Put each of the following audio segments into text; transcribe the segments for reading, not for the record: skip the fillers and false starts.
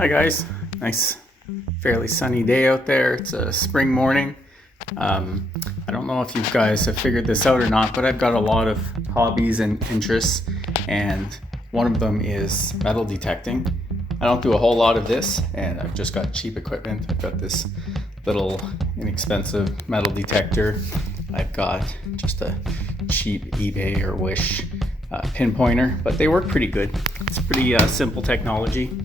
Hi guys, nice fairly sunny day out there. It's a spring morning. I don't know if you guys have figured this out or not, but I've got a lot of hobbies and interests, and one of them is metal detecting. I don't do a whole lot of this, and I've just got cheap equipment. I've got this little inexpensive metal detector. I've got just a cheap eBay or Wish pinpointer, but they work pretty good. It's pretty simple technology.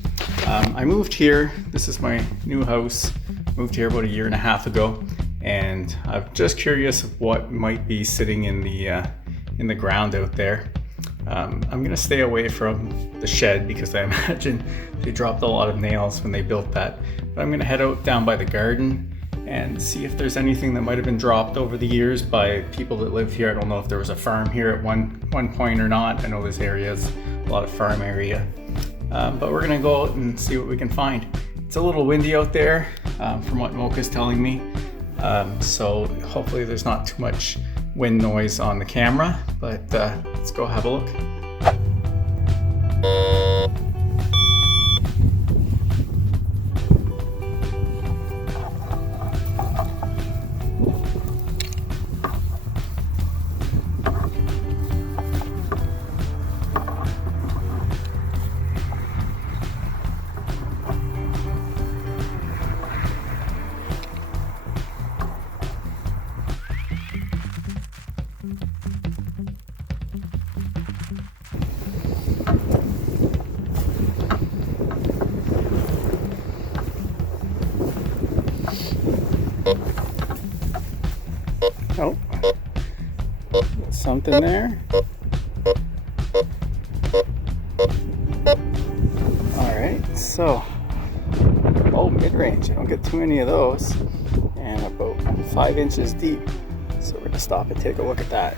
I moved here. This is my new house. Moved here about a year and a half ago, and I'm just curious of what might be sitting in the ground out there. I'm gonna stay away from the shed because I imagine they dropped a lot of nails when they built that. But I'm gonna head out down by the garden and see if there's anything that might have been dropped over the years by people that live here. I don't know if there was a farm here at one point or not. I know this area is a lot of farm area. But we're gonna go out and see what we can find. It's a little windy out there, from what Mocha's telling me. So hopefully there's not too much wind noise on the camera, but let's go have a look. Oh, something there. All right, so, mid-range. I don't get too many of those, and about 5 inches deep. So we're gonna stop and take a look at that.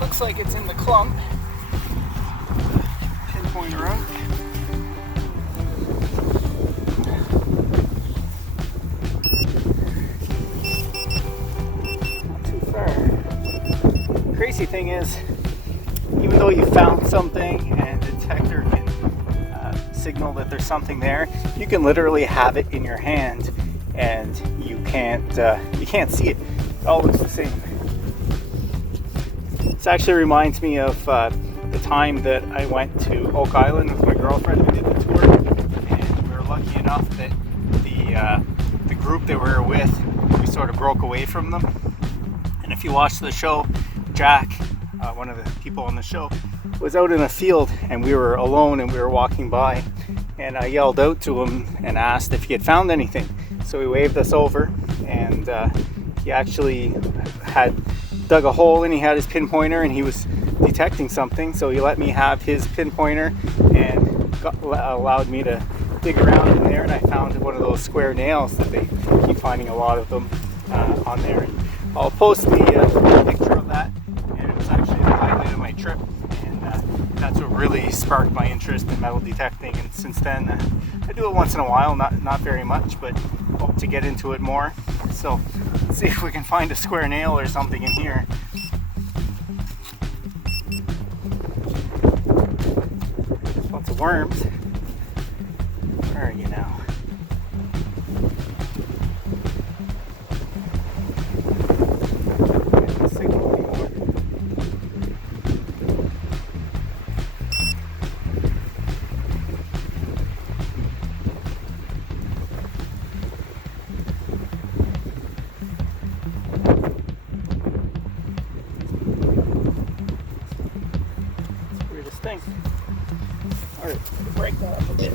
Looks like it's in the clump. Pinpointer out. Not too far. The crazy thing is, even though you found something and the detector can signal that there's something there, you can literally have it in your hand and you can't see it. It all looks the same. This actually reminds me of the time that I went to Oak Island with my girlfriend. We did the tour, and we were lucky enough that the group that we were with, we sort of broke away from them. And if you watch the show, Jack, one of the people on the show, was out in a field, and we were alone, and we were walking by, and I yelled out to him and asked if he had found anything. So he waved us over, and he actually had dug a hole, and he had his pinpointer and he was detecting something, so he let me have his pinpointer and allowed me to dig around in there, and I found one of those square nails that they keep finding a lot of them on there. And I'll post the picture of that, and it was actually the highlight of my trip, and that's what really sparked my interest in metal detecting. And since then I do it once in a while, not very much, but hope to get into it more. So let's see if we can find a square nail or something in here. Lots of worms. Where are you now? Can't signal anymore. thing. All right, break that up a bit.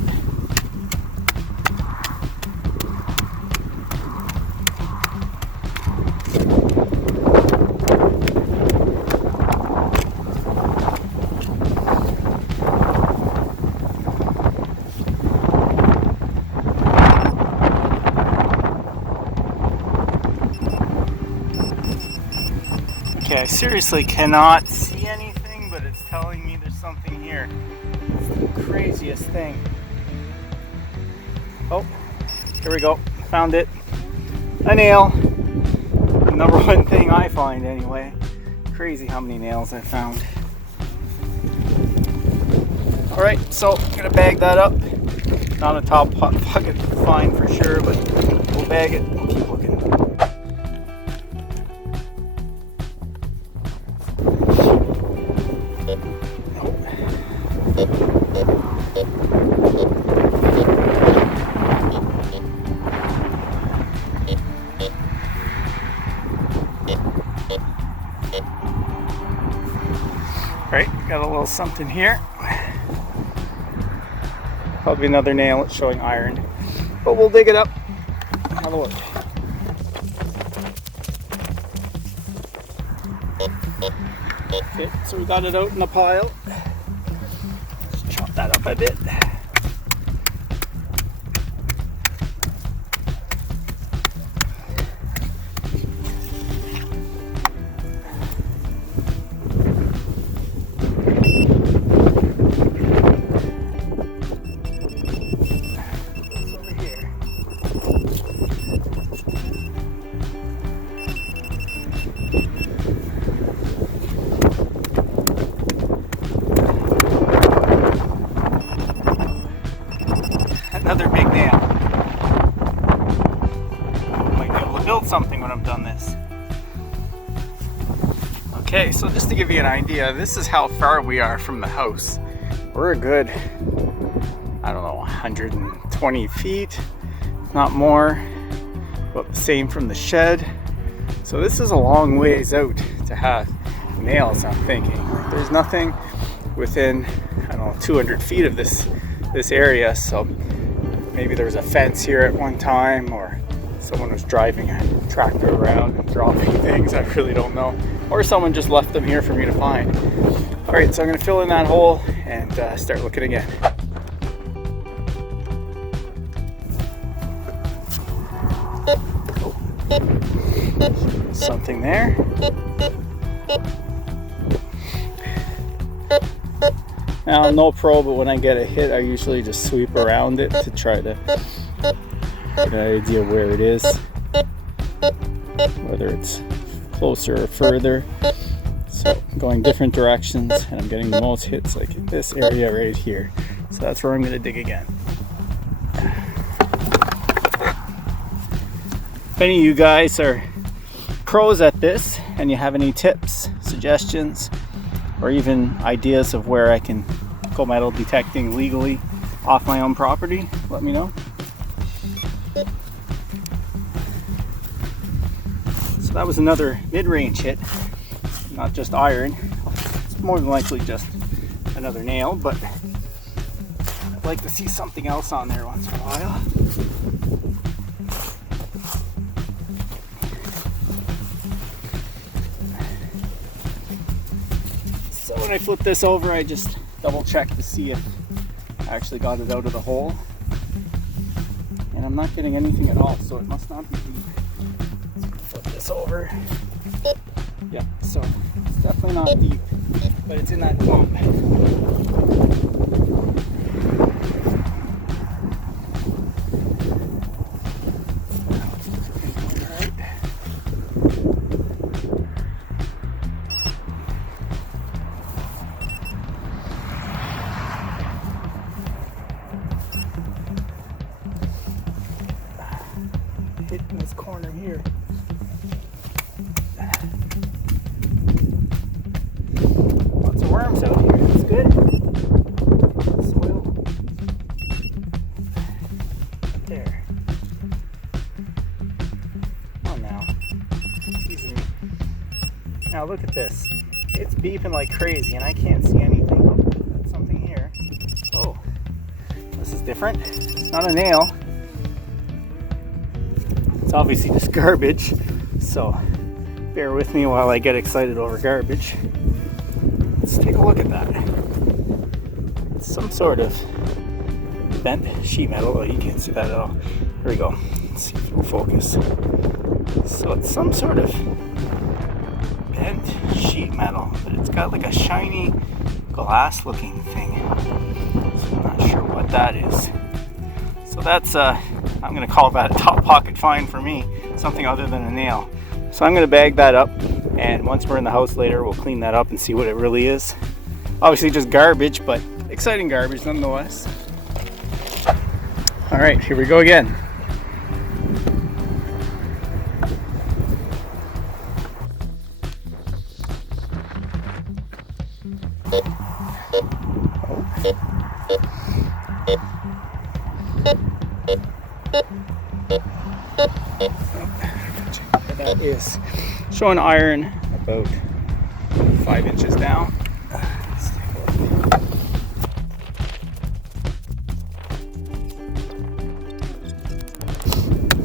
Okay, I seriously cannot see anything, but it's telling me there's something here. It's the craziest thing. Oh, here we go. Found it. A nail. The number one thing I find anyway. Crazy how many nails I found. Alright, so I'm gonna bag that up. Not a top pocket find for sure, but we'll bag it. We'll keep looking. Right, got a little something here. Probably another nail. It's showing iron, but we'll dig it up. Have a look. Okay, so we got it out in the pile. Let's chop that up a bit. Another big nail. Might be able to build something when I'm done this. Okay, so just to give you an idea, this is how far we are from the house. We're a good, I don't know, 120 feet, not more, about the same from the shed. So this is a long ways out to have nails, I'm thinking. There's nothing within, I don't know, 200 feet of this area, so maybe there was a fence here at one time, or someone was driving a tractor around and dropping things. I really don't know. Or someone just left them here for me to find. All right, so I'm gonna fill in that hole and start looking again. Something there. Now, I'm no pro, but when I get a hit, I usually just sweep around it to try to get an idea where it is, whether it's closer or further. So I'm going different directions, and I'm getting the most hits like in this area right here. So that's where I'm going to dig again. If any of you guys are pros at this and you have any tips, suggestions, or even ideas of where I can go metal detecting legally off my own property, let me know. So that was another mid-range hit, not just iron. It's more than likely just another nail, but I'd like to see something else on there once in a while. So when I flip this over, I just double check to see if I actually got it out of the hole. And I'm not getting anything at all, so it must not be deep. Let's flip this over. Yeah, so it's definitely not deep, but it's in that bump. In this corner here. Lots of worms out here. That's good. Soil. There. Oh, now. Excuse me. Now look at this. It's beeping like crazy and I can't see anything. Oh, something here. Oh. different. It's not a nail. It's obviously just garbage. So bear with me while I get excited over garbage. Let's take a look at that. It's some sort of bent sheet metal. Oh, you can't see that at all. Here we go. Let's see if it'll focus. So it's some sort of bent sheet metal, but it's got like a shiny glass looking thing. So I'm not sure what that is. So that's I'm gonna call that a top pocket find for me, something other than a nail. So I'm gonna bag that up, and once we're in the house later, we'll clean that up and see what it really is. Obviously just garbage, but exciting garbage nonetheless. All right, here we go again. That is showing iron about 5 inches down. Let's take a look.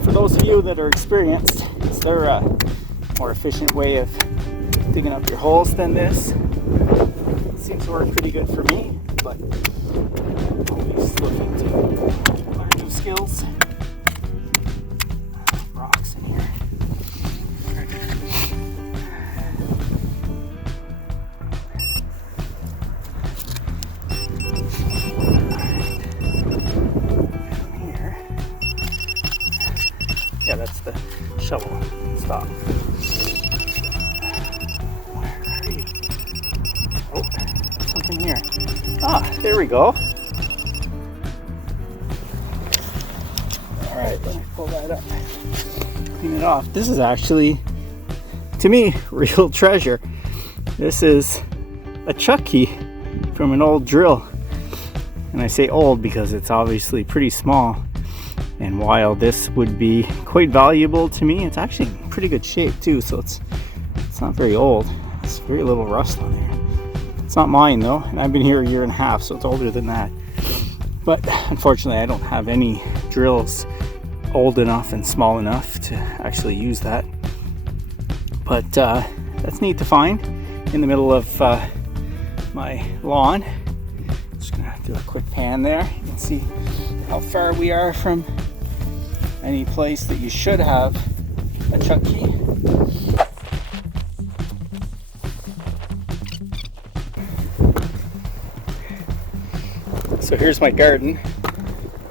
For those of you that are experienced, is there a more efficient way of digging up your holes than this? It seems to work pretty good for me, but always looking to learn new skills. Rocks in here. Yeah, that's the shovel. Stop. Where are you? Oh, there's something here. Ah, there we go. Alright, let me pull that up. Clean it off. This is actually, to me, real treasure. This is a chuck key from an old drill. And I say old because it's obviously pretty small. And while this would be quite valuable to me, it's actually in pretty good shape too, so it's not very old. It's very little rust on there. It's not mine though, and I've been here a year and a half, so it's older than that. But unfortunately, I don't have any drills old enough and small enough to actually use that. But that's neat to find in the middle of my lawn. Just gonna do a quick pan there. You can see how far we are from any place that you should have a chuck key. So here's my garden.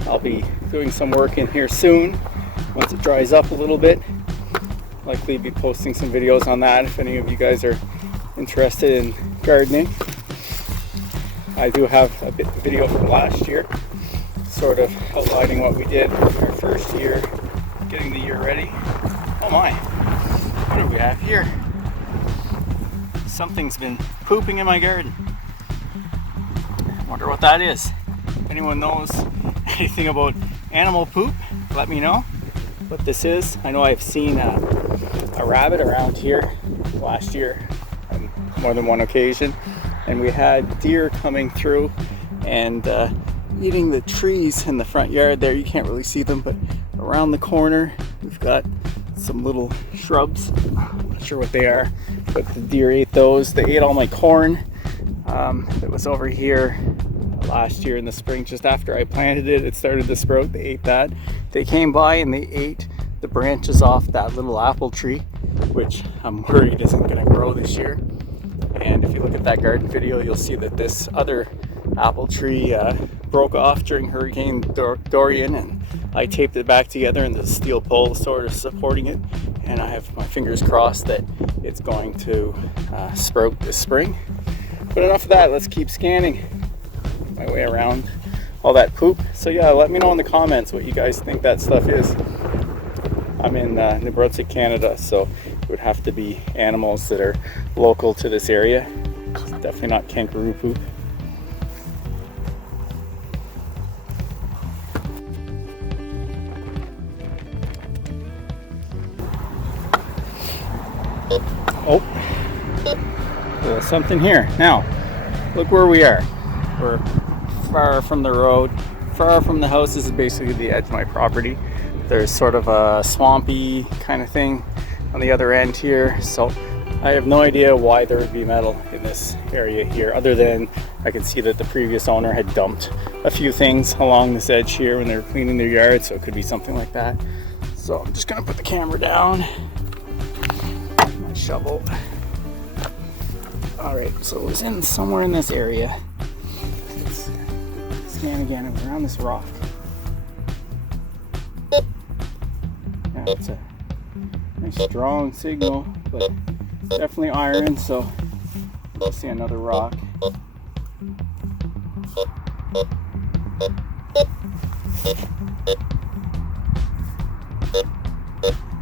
I'll be doing some work in here soon once it dries up a little bit. Likely be posting some videos on that if any of you guys are interested in gardening. I do have a video from last year, sort of outlining what we did our first year, getting the year ready. Oh my, what do we have here? Something's been pooping in my garden. Wonder what that is. If anyone knows anything about animal poop, let me know what this is. I know I've seen a rabbit around here last year on more than one occasion, and we had deer coming through and eating the trees in the front yard there. You can't really see them, but around the corner we've got some little shrubs. I'm not sure what they are, but the deer ate those. They ate all my corn that was over here last year in the spring. Just after I planted it, it started to sprout. They ate that. They came by and they ate the branches off that little apple tree, which I'm worried isn't going to grow this year. And if you look at that garden video, you'll see that this other apple tree broke off during Hurricane Dorian, and I taped it back together, and the steel pole is sort of supporting it, and I have my fingers crossed that it's going to sprout this spring. But enough of that, let's keep scanning my way around all that poop. So yeah, let me know in the comments what you guys think that stuff is. I'm in New Brunswick, Canada, so it would have to be animals that are local to this area. It's definitely not kangaroo poop. Oh, there's something here. Now, look where we are. We're far from the road, far from the house. This is basically the edge of my property. There's sort of a swampy kind of thing on the other end here, so I have no idea why there would be metal in this area here, other than I can see that the previous owner had dumped a few things along this edge here when they were cleaning their yard, so it could be something like that. So I'm just gonna put the camera down, my shovel. All right, so it was in somewhere in this area. Let's scan again. It was around this rock. Now it's a nice strong signal, but it's definitely iron, so we'll see another rock.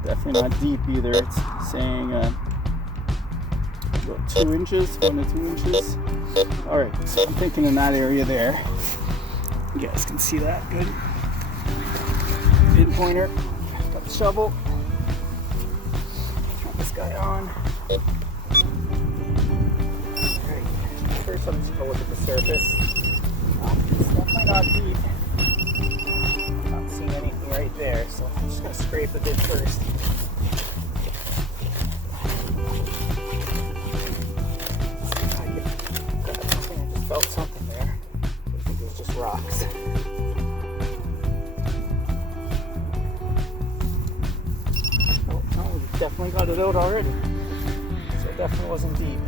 Definitely not deep either. It's saying about 2 inches, 1 to 2 inches. All right, so I'm thinking in that area there. You guys can see that good. Pinpointer, got the shovel. Turn this guy on. Alright, first I'm just gonna look at the surface. It's definitely not deep. Not seeing anything right there, so I'm just gonna scrape a bit first. I just felt something there. I think it was just rocks. Oh, no, we definitely got it out already. So it definitely wasn't deep.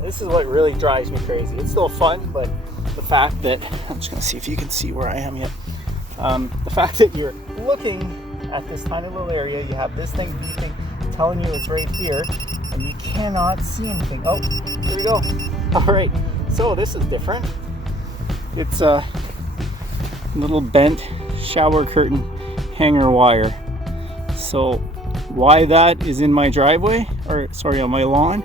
This is what really drives me crazy. It's still fun, but the fact that, I'm just gonna see if you can see where I am yet. The fact that you're looking at this tiny little area, you have this thing beeping, telling you it's right here, and you cannot see anything. Oh, here we go. All right, so this is different. It's a little bent shower curtain hanger wire. So why that is in my driveway, or sorry, on my lawn,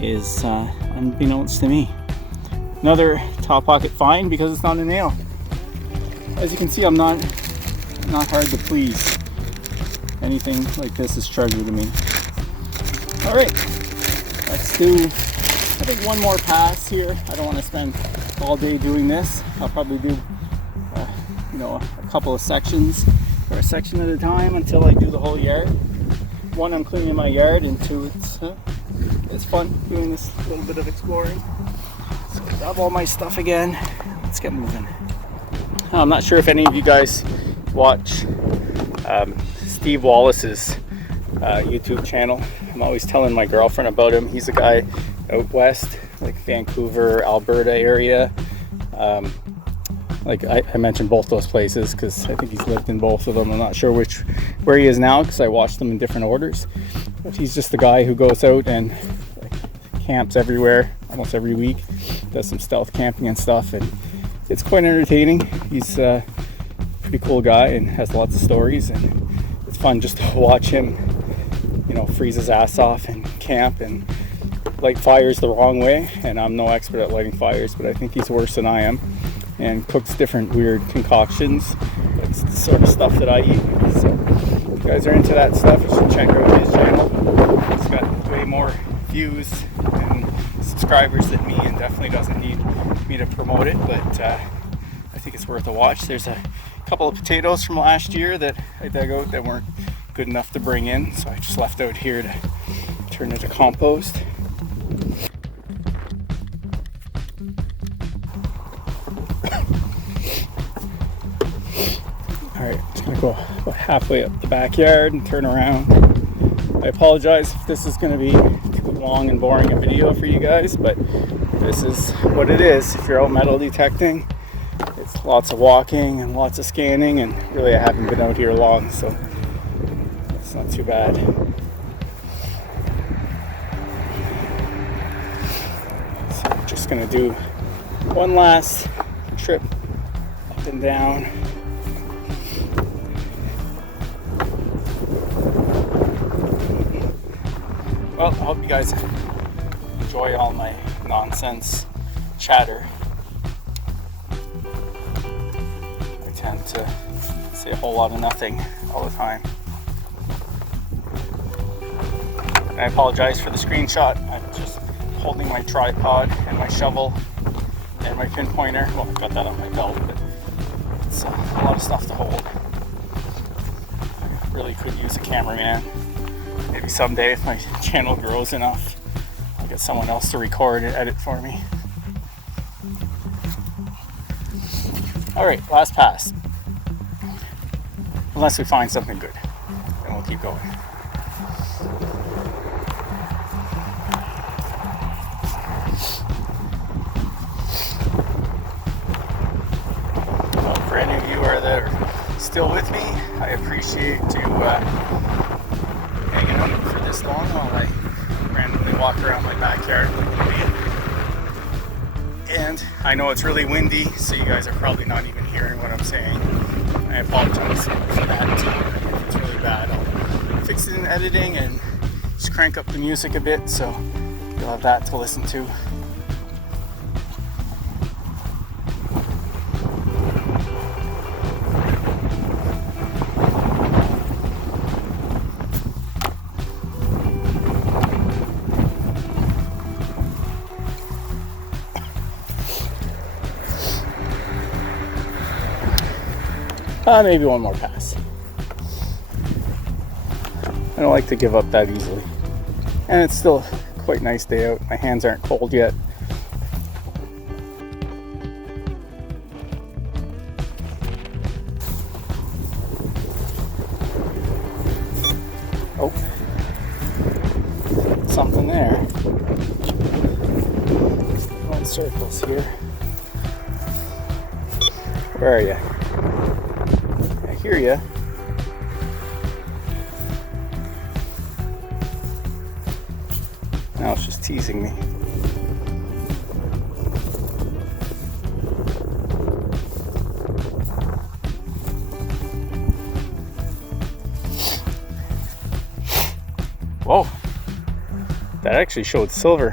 is unbeknownst to me. Another top pocket find because it's not a nail. As you can see, I'm not hard to please. Anything like this is treasure to me. All right, let's do, I think, one more pass here. I don't want to spend all day doing this. I'll probably do a couple of sections, or a section at a time, until I do the whole yard. One, I'm cleaning my yard, and two, it's fun doing this little bit of exploring. So grab all my stuff again. Let's get moving. I'm not sure if any of you guys watch Steve Wallace's YouTube channel. I'm always telling my girlfriend about him. He's a guy out west, like Vancouver, Alberta area. Like I mentioned both those places because I think he's lived in both of them. I'm not sure where he is now because I watched them in different orders. But he's just the guy who goes out and camps everywhere, almost every week. Does some stealth camping and stuff, and it's quite entertaining. He's a pretty cool guy and has lots of stories, and it's fun just to watch him, freeze his ass off and camp and light fires the wrong way. And I'm no expert at lighting fires, but I think he's worse than I am, and cooks different weird concoctions. That's the sort of stuff that I eat. So if you guys are into that stuff, you should check out his channel. He's got way more views and subscribers than me, and definitely doesn't need me to promote it, but I think it's worth a watch. There's a couple of potatoes from last year that I dug out that weren't good enough to bring in, so I just left out here to turn into compost. Alright, just gonna go about halfway up the backyard and turn around. I apologize if this is going to be too long and boring a video for you guys, but this is what it is. If you're out metal detecting, it's lots of walking and lots of scanning, and really I haven't been out here long, so it's not too bad. So I'm just going to do one last trip up and down. Well, I hope you guys enjoy all my nonsense chatter. I tend to say a whole lot of nothing all the time. And I apologize for the screenshot. I'm just holding my tripod and my shovel and my pinpointer. Well, I've got that on my belt, but it's a lot of stuff to hold. I really could use a cameraman. Maybe someday if my channel grows enough, I'll get someone else to record and edit for me. Alright, last pass. Unless we find something good, then we'll keep going. Well, for any of you that are still with me, I appreciate you hanging out for this long while I randomly walk around my backyard like an idiot. And I know it's really windy, so you guys are probably not even hearing what I'm saying. I apologize for that too. If it's really bad, I'll fix it in editing and just crank up the music a bit so you'll have that to listen to. Maybe one more pass. I don't like to give up that easily. And it's still quite a nice day out. My hands aren't cold yet. Oh, something there. Going circles here. Where are you? Hear ya. Now it's just teasing me. Whoa, that actually showed silver,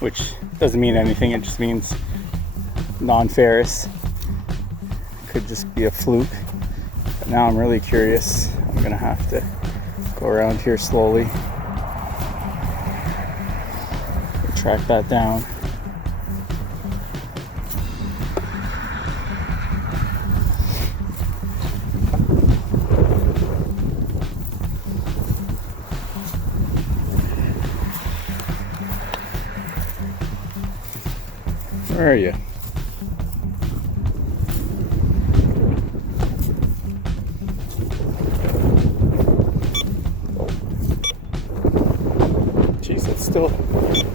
which doesn't mean anything. It just means non-ferrous. Could just be a fluke. Now I'm really curious. I'm gonna have to go around here slowly, track that down. Where are you? Still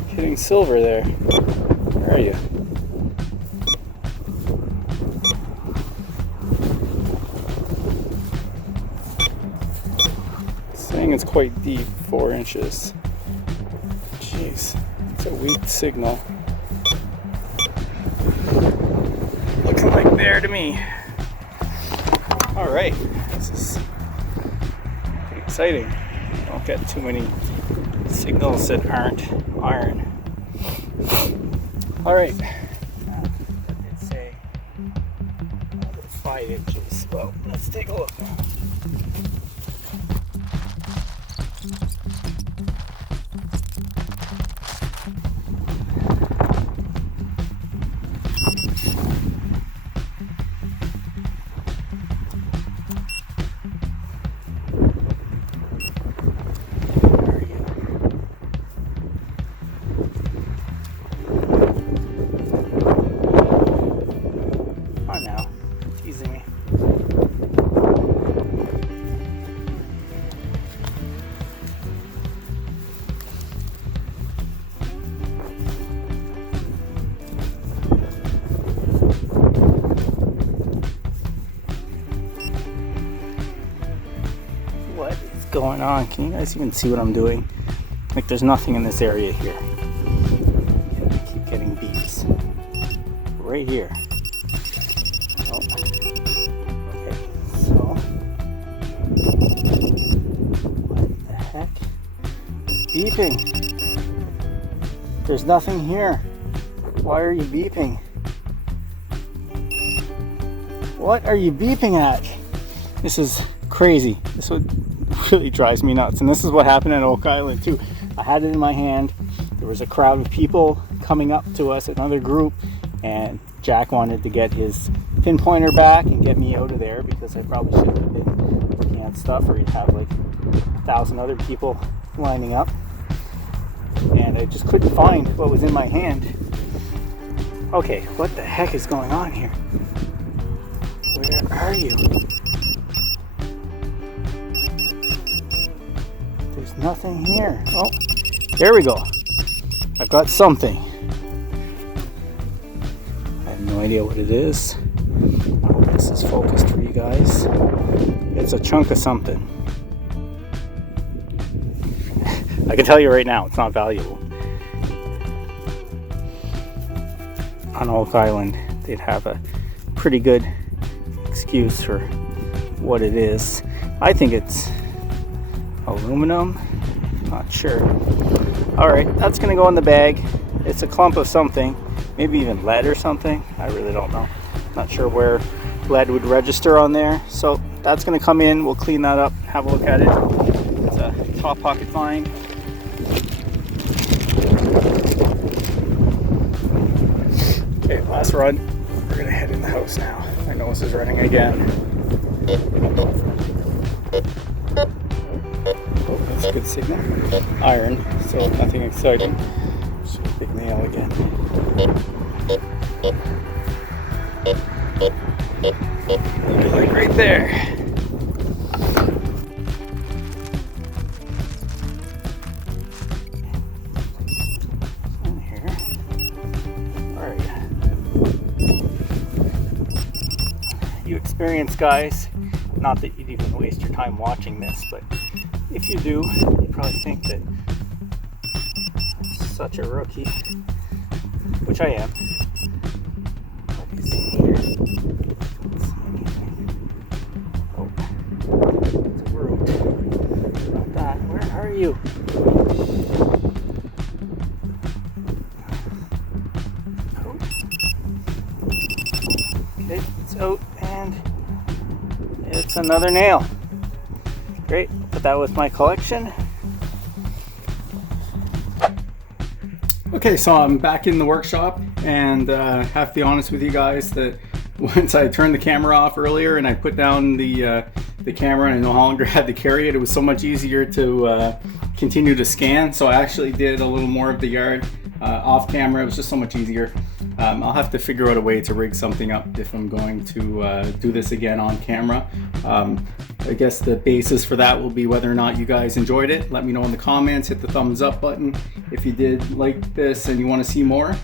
hitting silver there. Where are you? This thing is quite deep, 4 inches. Jeez, it's a weak signal. Looking like there to me. All right, this is exciting. Don't get too many signals that aren't iron. All right, now that did say 5 inches. Well, let's take a look. Going on? Can you guys even see what I'm doing? Like, there's nothing in this area here. And I keep getting beeps right here. Oh. Okay, so what the heck? It's beeping. There's nothing here. Why are you beeping? What are you beeping at? This is crazy. This would really drives me nuts. And this is what happened at Oak Island too. I had it in my hand. There was a crowd of people coming up to us, another group, and Jack wanted to get his pinpointer back and get me out of there because I probably shouldn't have been looking at stuff, or he'd have like 1,000 other people lining up. And I just couldn't find what was in my hand. Okay, what the heck is going on here? Where are you? There's nothing here. Oh, there we go. I've got something. I have no idea what it is. I hope this is focused for you guys. It's a chunk of something. I can tell you right now, it's not valuable. On Oak Island, they'd have a pretty good excuse for what it is. I think it's aluminum. Not sure. Alright, that's gonna go in the bag. It's a clump of something, maybe even lead or something. I really don't know. Not sure where lead would register on there. So that's gonna come in. We'll clean that up, have a look at it. It's a top pocket find. Okay, last run. We're gonna head in the house now. My nose is running again. Oh, that's a good signal. Iron, so nothing exciting. Just a big nail again. Like right there. In here. Alright. You experienced guys, not that you'd even waste your time watching this, but if you do, you probably think that I'm such a rookie, which I am. What is in here? I don't see anything. Oh, it's a root. Not that. Where are you? Oh. Okay, it's out, and it's another nail. Great, put that with my collection. Okay, so I'm back in the workshop, and have to be honest with you guys that once I turned the camera off earlier and I put down the camera and I no longer had to carry it, it was so much easier to continue to scan. So I actually did a little more of the yard off camera. It was just so much easier. I'll have to figure out a way to rig something up if I'm going to do this again on camera. I guess the basis for that will be whether or not you guys enjoyed it. Let me know in the comments, hit the thumbs up button if you did like this and you want to see more.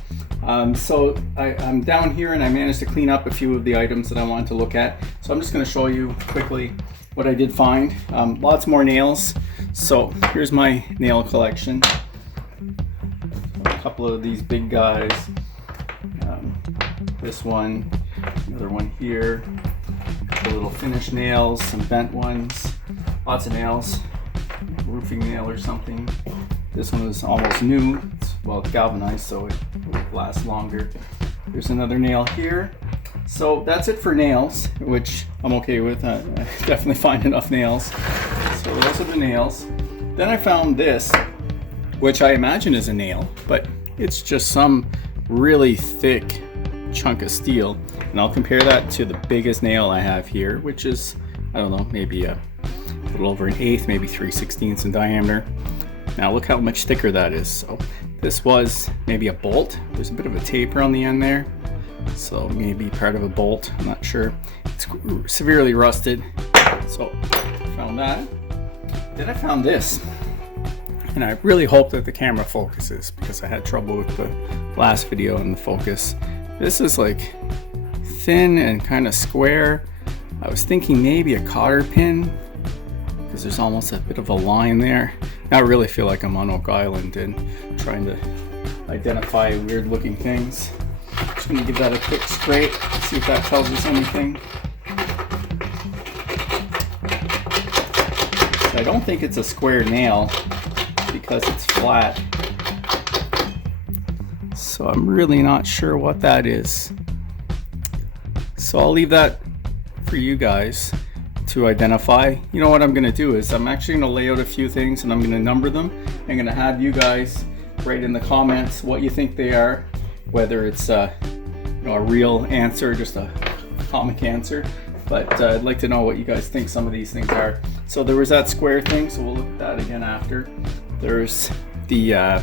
So I'm down here and I managed to clean up a few of the items that I wanted to look at. So I'm just going to show you quickly what I did find. Lots more nails. So here's my nail collection. A couple of these big guys. This one, another one here. A couple little finished nails, some bent ones. Lots of nails. Roofing nail or something. This one is almost new. It's galvanized, so it will last longer. There's another nail here. So that's it for nails, which I'm okay with. I definitely find enough nails. So those are the nails. Then I found this, which I imagine is a nail, but it's just some really thick chunk of steel. And I'll compare that to the biggest nail I have here, which is, I don't know, maybe a little over an eighth, maybe 3/16 in diameter. Now look how much thicker that is. So this was maybe a bolt. There's a bit of a taper on the end there. So maybe part of a bolt, I'm not sure. It's severely rusted. So I found that. Then I found this. And I really hope that the camera focuses because I had trouble with the last video and the focus. This is like thin and kind of square. I was thinking maybe a cotter pin because there's almost a bit of a line there. Now I really feel like I'm on Oak Island and trying to identify weird looking things. Just gonna give that a quick scrape, see if that tells us anything. So I don't think it's a square nail because it's flat. So I'm really not sure what that is. So I'll leave that for you guys to identify. You know what I'm gonna do is I'm actually gonna lay out a few things and I'm gonna number them. I'm gonna have you guys write in the comments what you think they are, whether it's a real answer, just a comic answer. But I'd like to know what you guys think some of these things are. So there was that square thing, so we'll look at that again after. There's the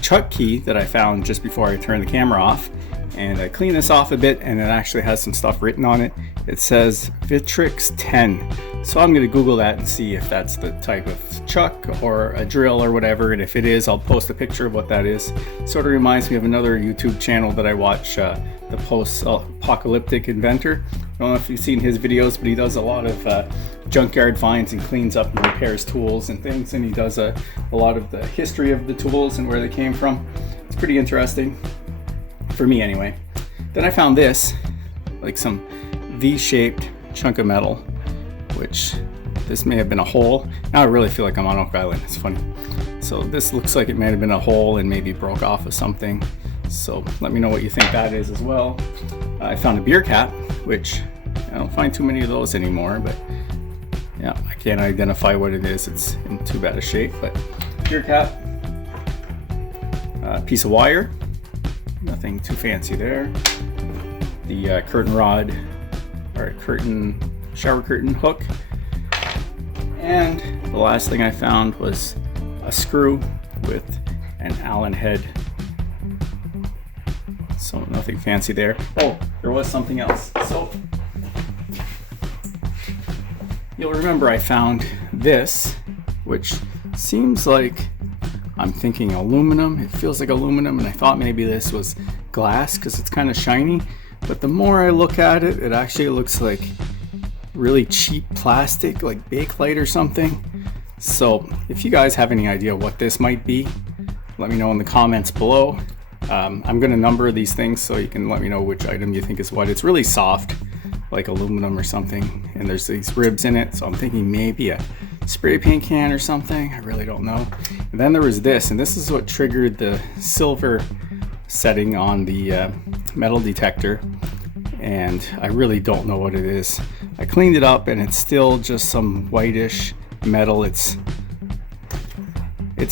chuck key that I found just before I turned the camera off. And I cleaned this off a bit, and it actually has some stuff written on it. It says Victrix 10. So I'm gonna Google that and see if that's the type of chuck or a drill or whatever. And if it is, I'll post a picture of what that is. Sort of reminds me of another YouTube channel that I watch, the Post-Apocalyptic Inventor. I don't know if you've seen his videos, but he does a lot of junkyard finds and cleans up and repairs tools and things. And he does a lot of the history of the tools and where they came from. It's pretty interesting, for me anyway. Then I found this, like some V-shaped chunk of metal, which this may have been a hole. Now I really feel like I'm on Oak Island. It's funny. So this looks like it may have been a hole and maybe broke off of something. So let me know what you think that is as well. I found a beer cap, which I don't find too many of those anymore, but yeah, I can't identify what it is. It's in too bad a shape, but beer cap, piece of wire, nothing too fancy there. The curtain rod, or shower curtain hook. And the last thing I found was a screw with an Allen head. So nothing fancy there. Oh, there was something else. So you'll remember I found this, which seems like, I'm thinking aluminum. It feels like aluminum, and I thought maybe this was glass because it's kind of shiny. But the more I look at it, it actually looks like really cheap plastic, like Bakelite or something. So if you guys have any idea what this might be, let me know in the comments below. I'm going to number these things so you can let me know which item you think is what. It's really soft, like aluminum or something, and there's these ribs in it, so I'm thinking maybe a spray paint can or something. I really don't know. And then there was this, and this is what triggered the silver setting on the metal detector, and I really don't know what it is. I cleaned it up and it's still just some whitish metal. It's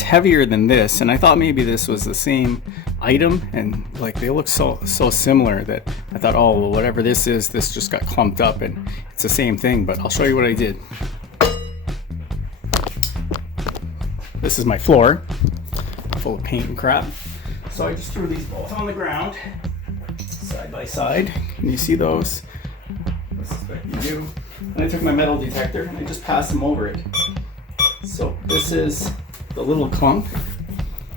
heavier than this, and I thought maybe this was the same item, and like they look so similar that I thought, oh well, whatever this is, this just got clumped up and it's the same thing. But I'll show you what I did. This is my floor full of paint and crap, so I just threw these both on the ground side by side. Can you see those? I suspect you do. And I took my metal detector and I just passed them over it. So this is the little clump,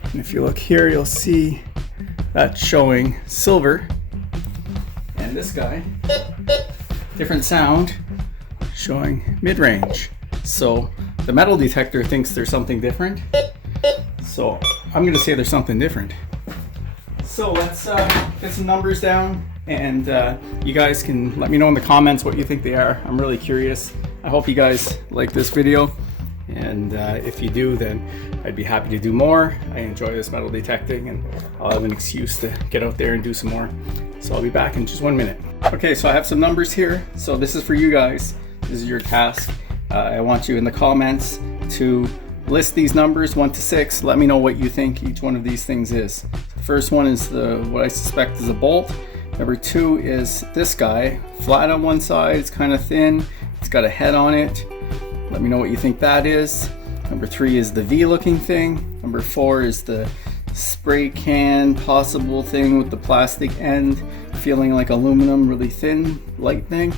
and if you look here, you'll see that's showing silver, and this guy, different sound, showing mid-range. So the metal detector thinks there's something different, so I'm gonna say there's something different. So let's get some numbers down, and you guys can let me know in the comments what you think they are. I'm really curious. I hope you guys like this video, and if you do, then I'd be happy to do more. I enjoy this metal detecting, and I'll have an excuse to get out there and do some more. So I'll be back in just 1 minute. Okay, so I have some numbers here. So this is for you guys. This is your task. I want you in the comments to list these numbers 1 to 6. Let me know what you think each one of these things is. The first one is what I suspect is a bolt. Number 2 is this guy, flat on one side, it's kind of thin, it's got a head on it. Let me know what you think that is. Number 3 is the V looking thing. Number 4 is the spray can possible thing with the plastic end feeling like aluminum, really thin, light thing.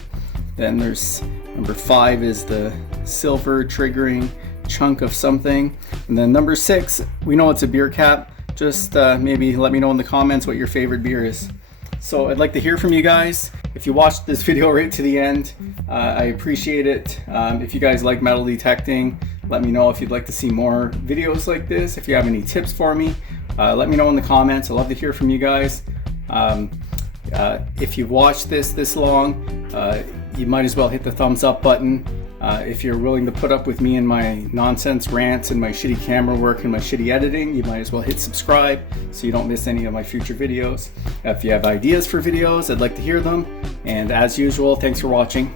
Then there's number 5 is the silver triggering chunk of something. And then number 6, we know it's a beer cap. Just maybe let me know in the comments what your favorite beer is. So I'd like to hear from you guys. If you watched this video right to the end, I appreciate it. If you guys like metal detecting, let me know if you'd like to see more videos like this. If you have any tips for me, let me know in the comments. I'd love to hear from you guys. If you've watched this long, you might as well hit the thumbs up button. If you're willing to put up with me and my nonsense rants and my shitty camera work and my shitty editing, you might as well hit subscribe so you don't miss any of my future videos. If you have ideas for videos, I'd like to hear them. And as usual, thanks for watching.